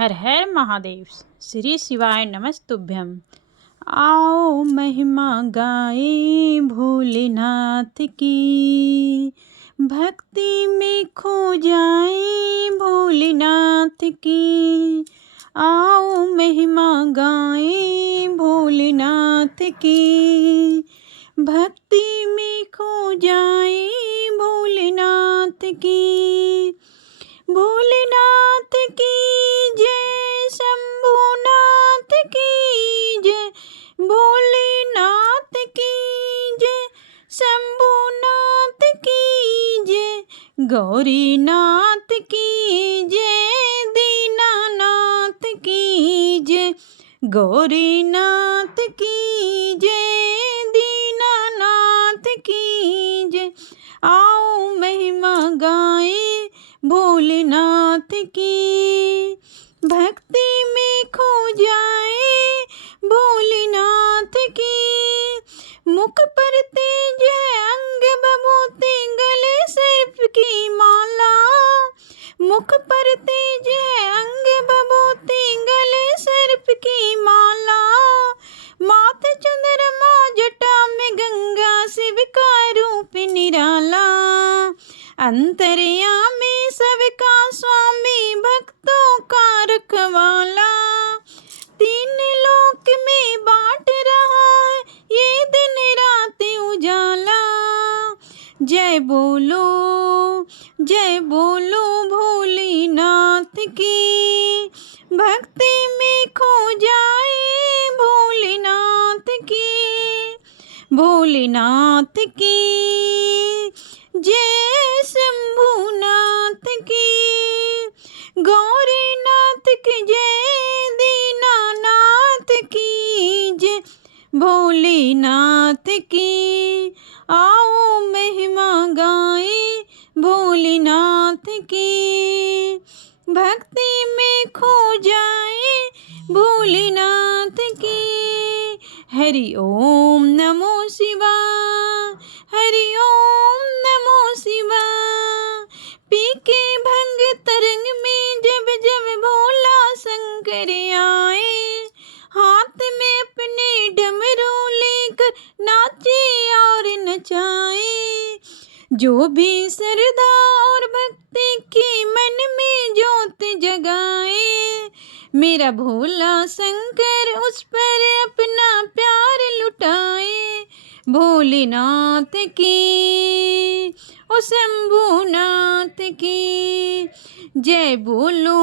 हर हर महादेव। श्री शिवाय नमस्तुभ्यम। आओ महिमा गाए भोलेनाथ की, भक्ति में खो जाए भोलेनाथ की। आओ महिमा गाए भोलेनाथ की, भक्ति में खो जाए भोलेनाथ की। भोलेनाथ की जय, शंभुनाथ की जय, भोलेनाथ की जय, शंभुनाथ की जय, गौरीनाथ की जय, दीनानाथ की जय, गौरीनाथ की जय, दीनानाथ की जय। आओ महिमा गाए भोलेनाथ की, भक्ति में खो जाए भोलेनाथ की। मुख पर तेज है, अंग भभूति, गले सर्प की माला। मुख पर तेज है, अंग भभूति, गले सर्प की माला। माथे चंद्रमा, जटा में गंगा, शिव का रूप निराला। अंतर्यामी सबका स्वामी, भक्तों का रखवाला। तीन लोक में बांट रहा है ये दिन रात उजाला। जय बोलो भोलेनाथ की, भक्ति में खो जाए भोलेनाथ की। भोलेनाथ की जय, शंभुनाथ की, गौरीनाथ की जय, दीनानाथ की जय, भोलेनाथ की। आओ महिमा गाए भोलेनाथ की, भक्ति में खो जाए भोलेनाथ की। हरि ओम नमो शिवाय, हरि ओम नमो शिवाय। पी के भंग तरंग में जब जब भोला शंकर आए, हाथ में अपने डमरू लेकर नाचे और नचाए। जो भी श्रद्धा और भक्ति की मन में ज्योत जगाए, मेरा भोला शंकर उस पर अपना प्यार लुटाए। भोलेनाथ की, ओ शंभुनाथ की जय बोलो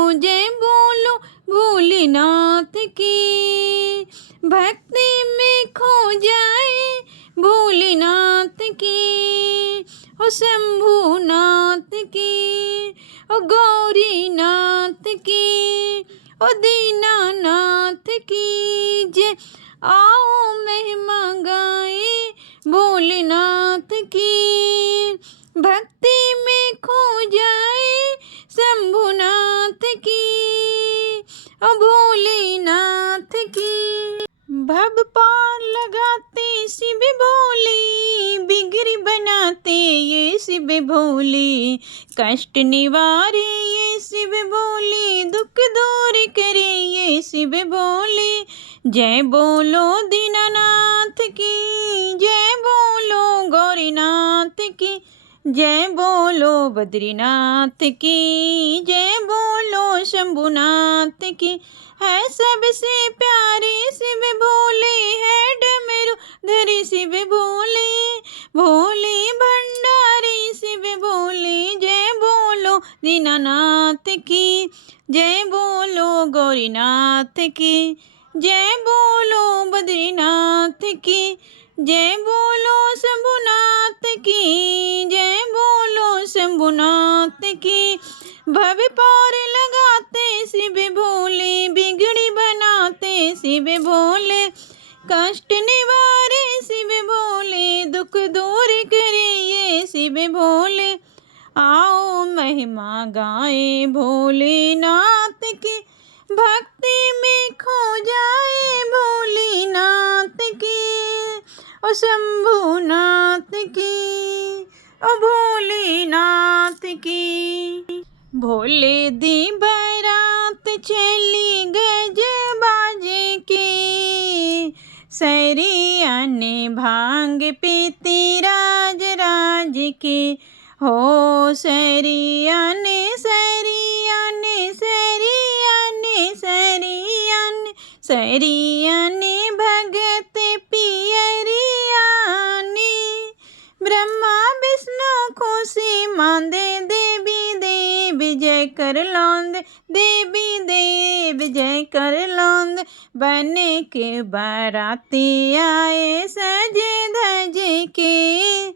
भोलेनाथ की, भक्ति में खो जाए भोलेनाथ की। ओ शंभुनाथ की, ओ गौरीनाथ की, ओ दीनानाथ की जय। आओ महिमा गाए भोलेनाथ की, भक्ति में खो जाए शंभुनाथ की, ओ भोलेनाथ की। भव पार लगाते शिव भोले, बिगड़ी बनाते ये शिव भोले। कष्ट निवारे ये शिव भोले, दुख दूर करे ये शिव भोले। जय बोलो दीनानाथ की, जय बोलो गौरीनाथ की, जय बोलो बद्रीनाथ की, जय बोलो शंभुनाथ की। है सबसे प्यारे शिव भोले, है डमरू धरे शिव भोले। भोले भंडारी शिव भोले, जय बोलो दीनानाथ की, जय बोलो गौरीनाथ की, जय बोलो बद्रीनाथ की, जय बोलो शंभुनाथ की, जय बोलो शंभुनाथ की। भव पार लगाते शिव भोले, बिगड़ी बनाते शिव भोले। कष्ट निवारे शिव भोले, दुख दूर करे ये शिव भोले। आओ महिमा गाए भोलेनाथ की, भक्ति में खो जाए भोलेनाथ की, ओ शंभुनाथ की, ओ भोलेनाथ की। भोले दी बारात चली सैरिया ने भांग पीती राज राज के। हो सैरिया ने सैरिया ने सैरिया ने सैरिया ने सैरिया ने भगत पियरिया ने। ब्रह्मा विष्णु खुशी मांदे देवी देव जय कर लौंद देवी देव जय कर लौंद। बने के बाराती आए सजे धजे के।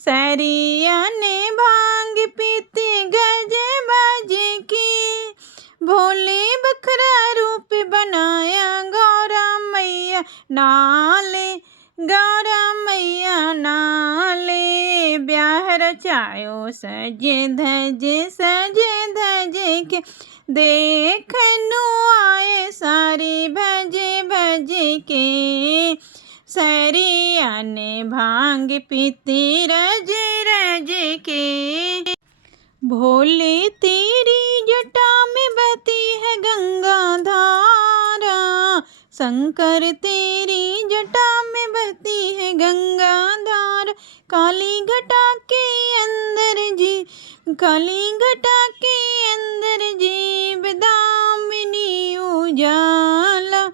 सैरिया ने भांग पीती गजे बाजे की। भोले बखरा रूप बनाया गौरा मैया नाले गौरा मैया नाले। ब्याह रचायो सजे धजे के। देखनु आए सारी भजे भजे के। सैरिया ने भांग पीती रज रज के। भोले तेरी जटा में बहती है गंगा धारा। शंकर तेरी जटा में बहती है गंगा धारा। काली घटा के अंदर जीव दामिनी उजाला।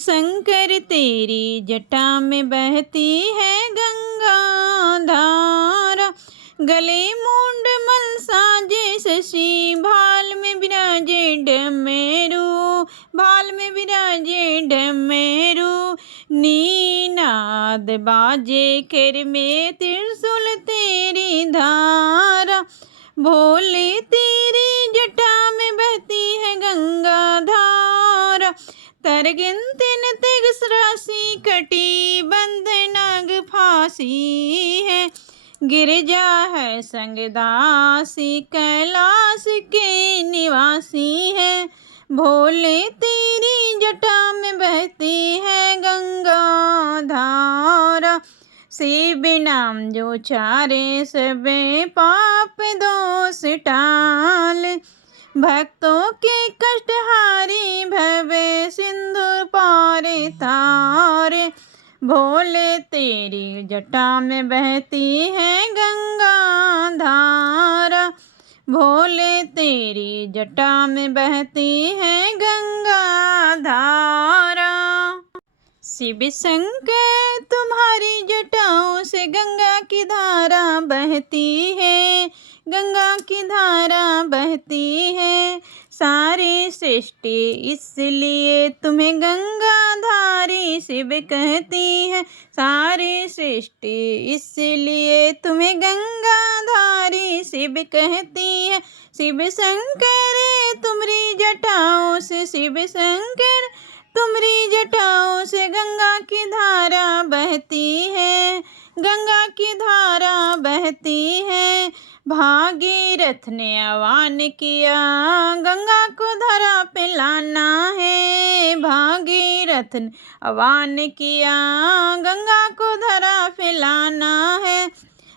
शंकर तेरी जटा में बहती है गंगा धारा। गले मुंड मल साजे शशि भाल में विराजे डमरू। नीनाद बाजे कर में त्रिशूल तेरी धारा। भोले तेरी जटा में बहती है गंगा धारा। तरगिन तिन तिगस राशि कटी बंध नाग फांसी है। गिरजा है संगदासी कैलाश के निवासी है। भोले तेरी जटा में बहती है गंगा धारा। शिव नाम जो चारे सबे पाप दोष टाल। भक्तों के कष्टहारी भवे सिंधु पारे तारे। भोले तेरी जटा में बहती है गंगा धारा। भोले तेरी जटा में बहती है गंगा धारा। शिव शंकर तुम्हारी जटाओं से गंगा की धारा बहती है। गंगा की धारा बहती है। सारी सृष्टि इसलिए तुम्हें गंगाधारी शिव कहती है। सारी सृष्टि इसलिए तुम्हें गंगाधारी शिव कहती है। शिव शंकर तुम्हारी जटाओं से शिव शंकर तुम्हारी जटाओं से गंगा की धारा बहती है। गंगा की धारा बहती है। भागीरथ ने आह्वान किया गंगा को धरा पे लाना है। भागीरथ ने आह्वान किया गंगा को धरा पे लाना है।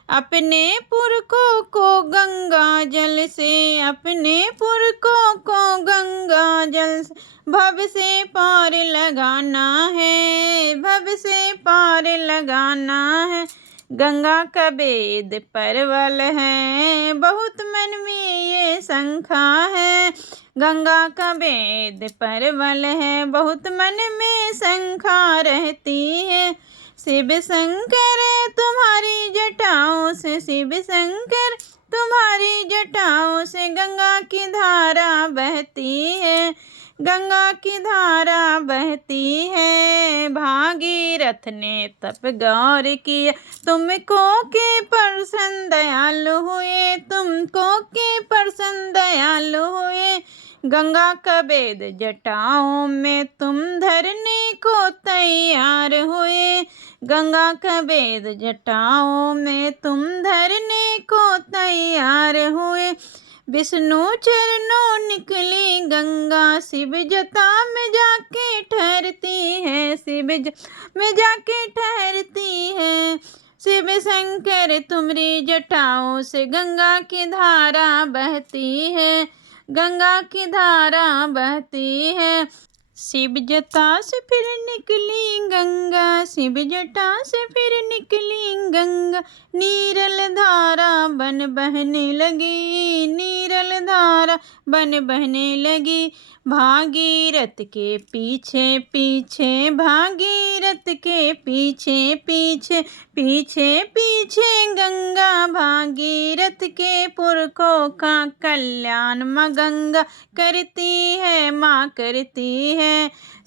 अपने पुरखों को गंगा जल से अपने पुरखों को गंगा जल से भव से पार लगाना है। भव से पार लगाना है। गंगा का वेद परवल है बहुत मन में ये शंका है। गंगा का वेद परवल है बहुत मन में शंका रहती है। शिव शंकर तुम्हारी जटाओं से शिव शंकर तुम्हारी जटाओं से गंगा की धारा बहती है। गंगा की धारा बहती है। भागीरथ ने तप गौर किया तुमको के प्रसन्न दयालु हुए। तुमको के प्रसन्न दयालु हुए। गंगा का वेद जटाओं में तुम धरने को तैयार हुए। गंगा का वेद जटाओं में तुम धरने को तैयार हुए। विष्णु चरणों निकली गंगा शिव जटा में जाके ठहरती है। शिव में जाके ठहरती है। शिव शंकर तुम्हारी जटाओं से गंगा की धारा बहती है। गंगा की धारा बहती है। शिव जटा से फिर निकली गंगा, शिव जटा से फिर निकली गंगा, नीरल धारा बन बहने लगी, नीरल धारा बन बहने लगी। भागीरथ के पीछे पीछे, भागीरथ के पीछे पीछे, पीछे पीछे गंगा, भागीरथ के पुरखों का कल्याण माँ गंगा करती है, माँ करती है।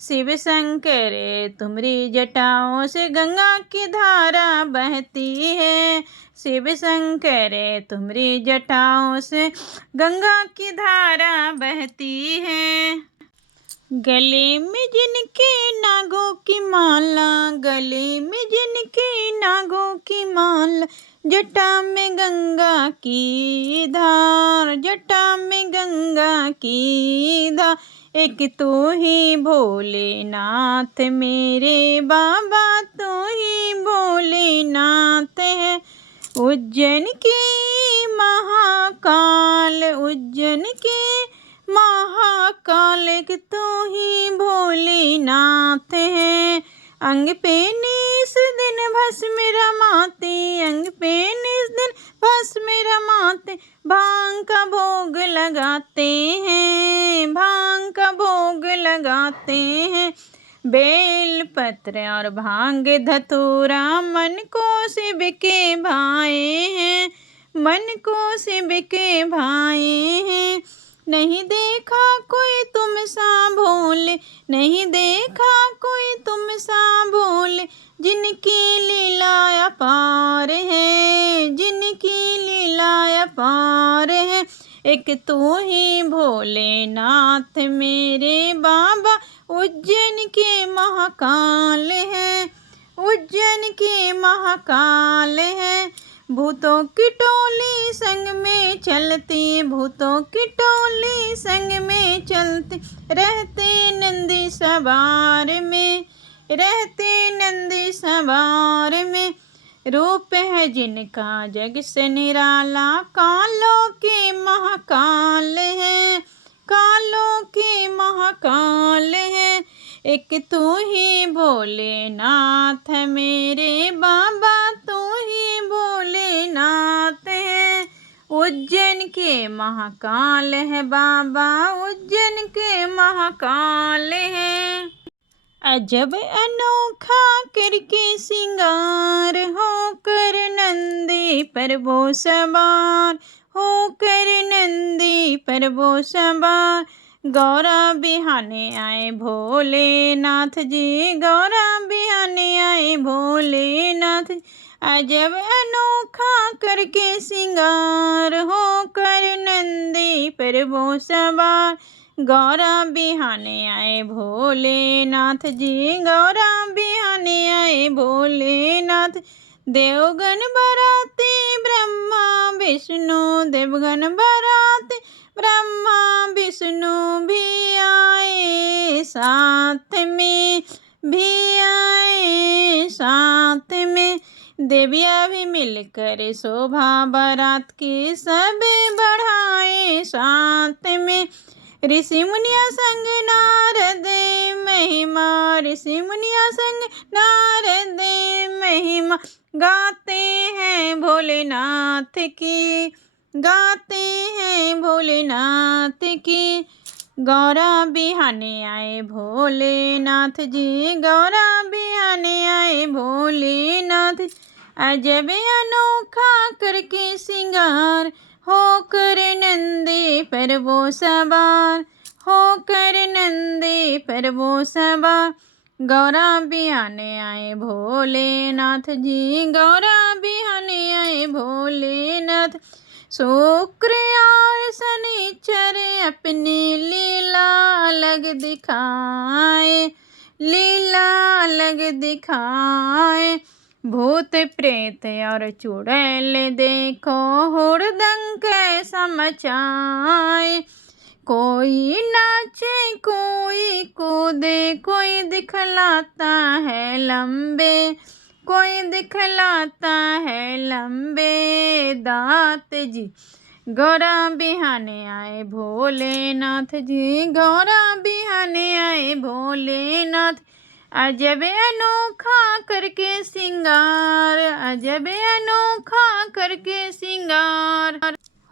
शिव शंकर तुम्हारी जटाओं से गंगा की धारा बहती है, शिव शंकर तुम्हारी जटाओं से गंगा की धारा बहती है। गले में जिनके नागों की माला, गले में जिनके नागों की माला, जटा में गंगा की धार, जटा में गंगा की धार। एक तू ही भोलेनाथ मेरे बाबा, तू ही भोलेनाथ है। उज्जैन के महाकाल, उज्जैन के महाकाल, एक तू ही भोलेनाथ है। अंग पे निस दिन भस्म रमाते, अंग पे निस दिन भस्म रमाते, भांग का भोग लगाते हैं, भांग का भोग लगाते हैं। बेल पत्र और भांग धतूरा मन को शिव के भाए हैं, मन को शिव के भाए हैं। नहीं देखा कोई तुम सा भोले, नहीं देखा कोई तुम सा भोले, जिनकी लीला अपार है, जिनकी लीला अपार है। एक तू ही भोलेनाथ मेरे बाबा, उज्जैन के महाकाल है, उज्जैन के महाकाल है। भूतों की टोली संग में चलती, भूतों की टोली संग में चलती, रहते नंदी सवार में, रहते नंदी सवार में। रूप है जिनका जग से निराला, कालों के महाकाल है, कालों के महाकाल है। एक तू ही भोलेनाथ है मेरे बाबा, तू ही भोलेनाथ है। उज्जैन के महाकाल है बाबा, उज्जैन के महाकाल है। अजब अनोखा करके सिंगार, होकर नंदी पर वो सवार, होकर नंदी पर वो सवार। गौरा बिहाने आए भोलेनाथ जी, गौरा बिहाने आए भोलेनाथ जी। अजब अनोखा करके सिंगार, होकर नंदी पर वो सवार। गौरा बिहाने आए भोलेनाथ जी, गौरा बिहाने आए भोलेनाथ। देवगन बराते ब्रह्मा विष्णु, देवगन बराते ब्रह्मा विष्णु भी आए साथ में, भी आए साथ में। देवियाँ भी मिलकर शोभा बारात की सब बढ़ाए साथ में। ऋषि मुनिया संग नारद महिमा, ऋषि मुनिया संग नारद महिमा, गाते हैं भोलेनाथ की, गाते हैं भोलेनाथ की। गौरा बिहाने आए भोलेनाथ जी, गौरा बिहाने आए भोलेनाथ। अजब अनोखा करके सिंगार, होकर नंदी पर वो सवार, होकर नंदी पर वो सवार। गौरा बिहाने आए भोलेनाथ जी, गौरा बिहाने आए भोलेनाथ। शुक्र और शनिचर अपनी लीला अलग दिखाए, लीला अलग दिखाए। भूत प्रेत और चुड़ैल देखो हुड़दंग कैसा मचाए। कोई नाचे कोई कूदे, कोई दिखलाता है लंबे, कोई दिखलाता है लंबे दांत जी। गौरा बिहाने आए भोलेनाथ जी, गौरा बिहाने आए भोले। अजब अनोखा करके सिंगार, अजब अनोखा करके सिंगार,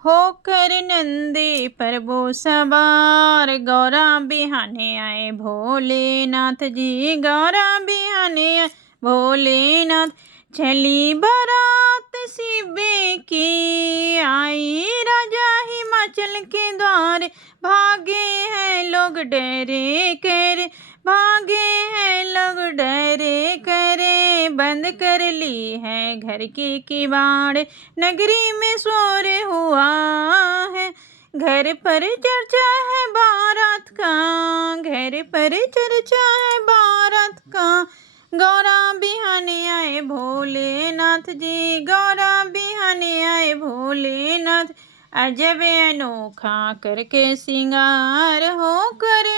होकर नंदी पर वो सवार। गौरा बिहाने आए भोलेनाथ जी, गौरा बिहाने आए भोलेनाथ। चली बारात शिवे की, आई राजा हिमाचल के द्वार। भागे हैं लोग डरे करे, भागे हैं लोग डरे करे, बंद कर ली है घर की किवाड़। नगरी में शोर हुआ है, घर पर चर्चा है बारात का, घर पर चर्चा है बारात का। गौरा बिहाने आए भोलेनाथ जी, गौरा बिहाने आए भोलेनाथ। अजब अनोखा करके सिंगार, होकर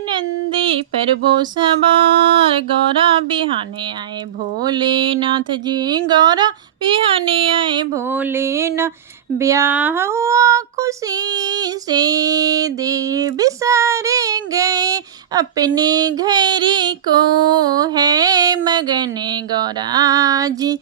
नंदी पर वो सवार। गौरा बिहाने आए भोलेनाथ जी, गौरा बिहाने आए भोलेनाथ। ब्याह हुआ खुशी से, देव सारे गए अपने घर को, है मगन गौरा जी।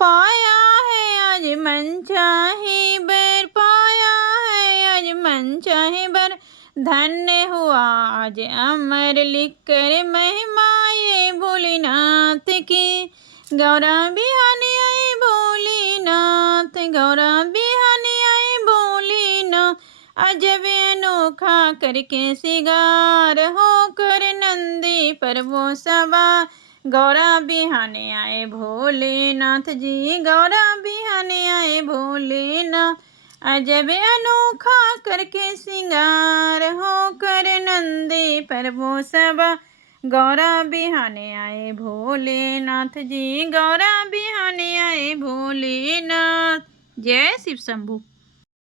पाया है आज मन चाहे बर, पाया है आज मन चाहे बर। धन्य हुआ आज अमर लिख कर महिमा ये भोलेनाथ की। गौरा बिहाने आए भोलेनाथ, गौरा बिहाने आए भोलेनाथ। अजब अनोखा करके सिंगार, होकर नंदी पर वो सवार। गौरा बिहाने आए भोलेनाथ जी, गौरा बिहाने आए भोलेनाथ। अजब अनोखा करके सिंगार, होकर नंदी पर वो सवार। गौरा बिहाने आए भोलेनाथ जी, गौरा बिहाने आए भोलेनाथ। जय शिव शंभू।